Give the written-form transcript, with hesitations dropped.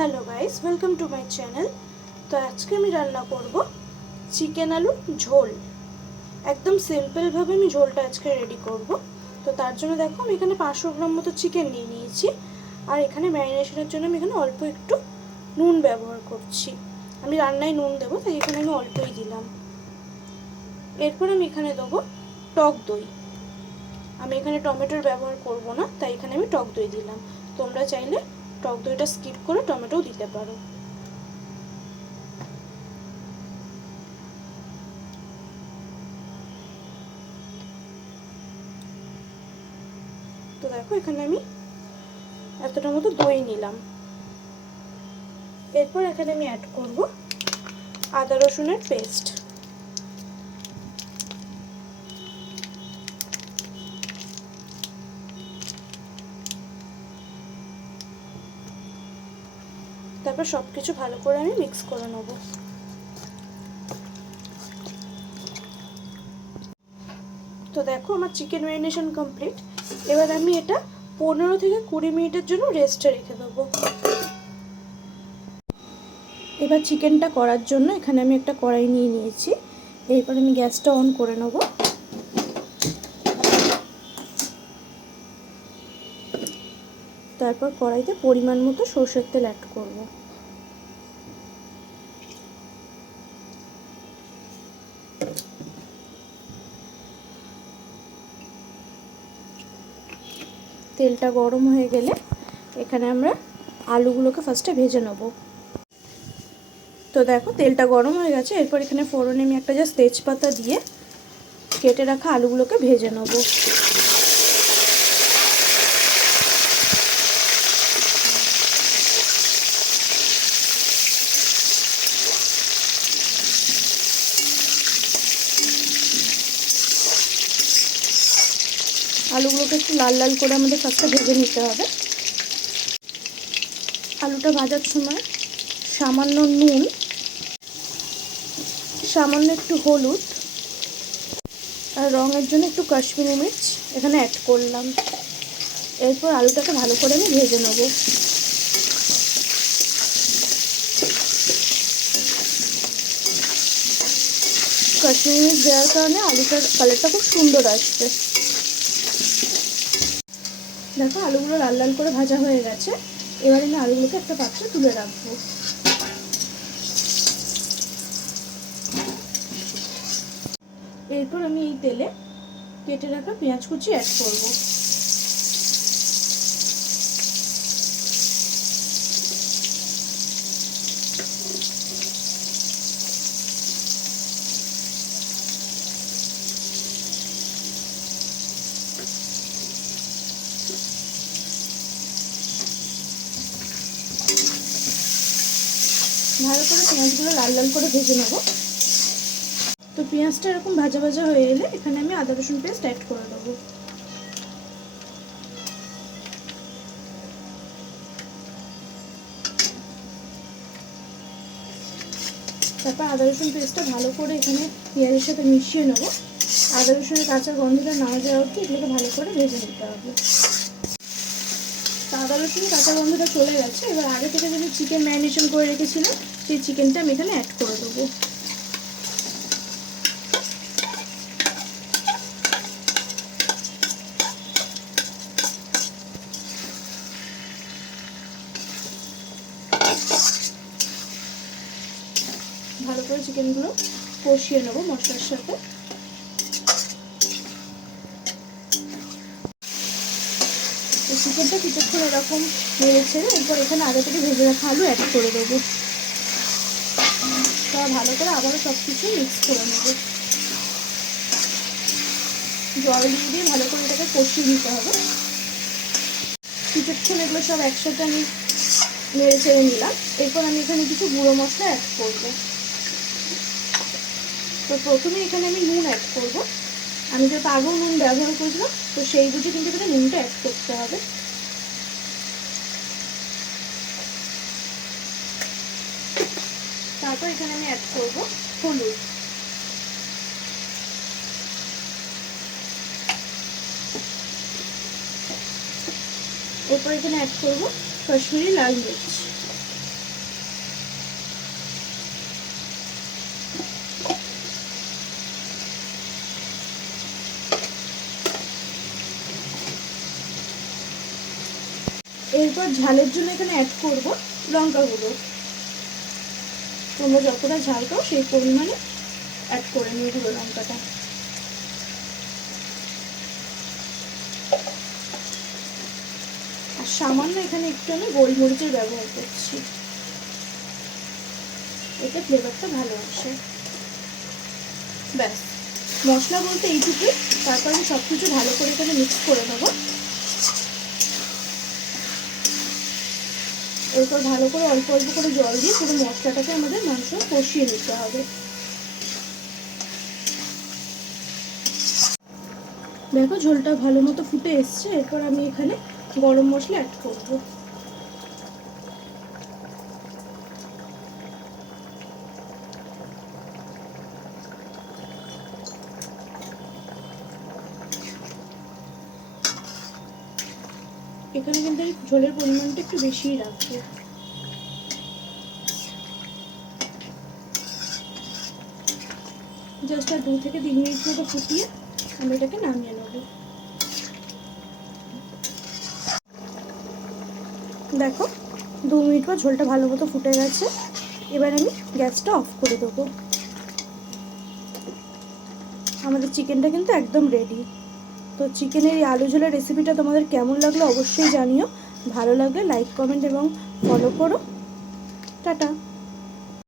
Hello guys, welcome to my channel. तो आज के मैं रान्ना करब चिकेन आलू झोल। एकदम सिम्पल भावे मैं झोलटा आज के रेडी करब। तो तार जोन्नो देखो आमि एखाने 500 ग्राम मतो चिकेन निये निয়েছি আর এখানে ম্যারিনেশনের জন্য আমি এখানে অল্প একটু নুন ব্যবহার করছি। আমি রান্নায় নুন দেব, তাই এখানে আমি অল্পই দিলাম। এরপর আমি এখানে দেব টক দই। আমি এখানে টমেটোর ব্যবহার করব না, তাই এখানে আমি টক দই দিলাম। তোমরা চাইলে টক দইটা স্কিপ করে টমেটোও দিতে পারো। তো দেখো এখানে আমি এতটা মতো দই নিলাম। এরপর এখানে আমি অ্যাড করব আদা রসুনের পেস্ট। তারপর সবকিছু ভালো করে আমি মিক্স করে নেব। তো দেখো আমার চিকেন ম্যারিনেশন কমপ্লিট। এবার আমি এটা 15 থেকে 20 মিনিটের জন্য রেস্টে রেখে দেব। এবার চিকেনটা করার জন্য এখানে আমি একটা কড়াই নিয়ে নিয়েছি। এরপর আমি গ্যাসটা অন করে নেব। তারপর কড়াইতে পরিমাণ মতো সরষের তেল অ্যাড করব। তেলটা গরম হয়ে গেলে এখানে আমরা আলুগুলোকে ফার্স্টে ভেজে নেব। তো দেখো তেলটা গরম হয়ে গেছে। এরপর এখানে ফোড়নে আমি একটা জাস্ট তেজপাতা দিয়ে কেটে রাখা আলুগুলোকে ভেজে নেব। আলুগুলোকে একটু লাল লাল করে আমাদের ফার্স্টে ভেজে নিতে হবে। আলুটা ভাজার সময় সামান্য নুন, সামান্য একটু হলুদ আর রঙের জন্য একটু কাশ্মীরি মির্চ এখানে অ্যাড করলাম। এরপর আলুটাকে ভালো করে আমি ভেজে নেব। কাশ্মীরি মির্চ দেওয়ার কারণে আলুটার কালারটা খুব সুন্দর আসবে। দেখো আলুগুলো লাল লাল করে ভাজা হয়ে গেছে। এবার আমি আলুগুলোকে একটা পাত্রে তুলে রাখবো। এরপর আমি এই তেলে কেটে রাখা পেঁয়াজ কুচি অ্যাড করব। ভালো করে পেঁয়াজগুলো লাল লাল করে ভেজে নেব। তো পেঁয়াজটা এরকম ভাজা ভাজা হয়ে এলে এখানে আমি আদা রসুন পেস্ট অ্যাড করে দেবো। তারপর আদা রসুন পেস্টটা ভালো করে এখানে পেঁয়াজের সাথে মিশিয়ে নেব। আদা রসুনের কাঁচা গন্ধটা না যাওয়া অবধি এগুলোকে ভালো করে ভেজে নিতে হবে। আদা রসুনের কাঁচা গন্ধটা চলে গেছে। এবার আগে থেকে যদি চিকেন ম্যারিনেশন করে রেখেছিলাম সেই চিকেনটা আমি এখানে অ্যাড করে দেবো। ভালো করে চিকেনগুলো কষিয়ে নেব মশলার সাথে। চিকেনটা কিছুক্ষণ এরকম নেড়ে ছেড়ে এরপর এখানে আগে থেকে ভেজে রাখা আলু অ্যাড করে দেবো। তা ভালো করে আবারও সব কিছু মিক্স করে নেব। জল দিয়ে ভালো করে এটাকে কষিয়ে নিতে হবে। কিছুক্ষণ এগুলো সব একসাথে আমি নেড়ে ছেড়ে নিলাম। এরপর আমি এখানে কিছু গুঁড়ো মশলা অ্যাড করব। তো প্রথমে এখানে আমি নুন অ্যাড করব। আমি যেহেতু আগেও নুন ব্যবহার করেছিলাম, তো সেই বুঝে কিন্তু এখানে নুনটা অ্যাড করতে হবে। তারপর এখানে আমি অ্যাড করব হলুদ। এরপর এখানে অ্যাড করব কাশ্মীরি লাল মির্চ। এরপর ঝালের জন্য এখানে অ্যাড করব লঙ্কা গুঁড়ো। তোমরা যতটা ঝাল খাও সেই পরিমাণে অ্যাড করে নিয়ে গুঁড়ো লঙ্কাটা। আর সামান্য এখানে একটু আমি গোলমরিচের ব্যবহার করছি, এতে ফ্লেভারটা ভালো আসে। ব্যাস, মশলা বলতে এইটুকুই। তারপর আমি সব কিছু ভালো করে এখানে মিক্স করে নেবো। এরপর ভালো করে অল্প অল্প করে জল দিয়ে পুরো মশলাটাকে আমাদের মাংস কষিয়ে নিতে হবে। দেখো ঝোলটা ভালো মতো ফুটে এসছে। এরপর আমি এখানে গরম মশলা অ্যাড করব। এখানে কিন্তু এই ঝোলের পরিমাণটা একটু বেশিই রাখবো। জাস্ট আর 2 থেকে 3 মিনিট মতো ফুটিয়ে আমি এটাকে নামিয়ে নেব। দেখো 2 মিনিট পর ঝোলটা ভালো মতো ফুটে গেছে। এবার আমি গ্যাসটা অফ করে দেবো। আমাদের চিকেনটা কিন্তু একদম রেডি। তো চিকেনের এই আলু ঝোলের রেসিপিটা তোমাদের কেমন লাগলো অবশ্যই জানিও। ভালো লাগলে লাইক, কমেন্ট এবং ফলো করো। টাটা।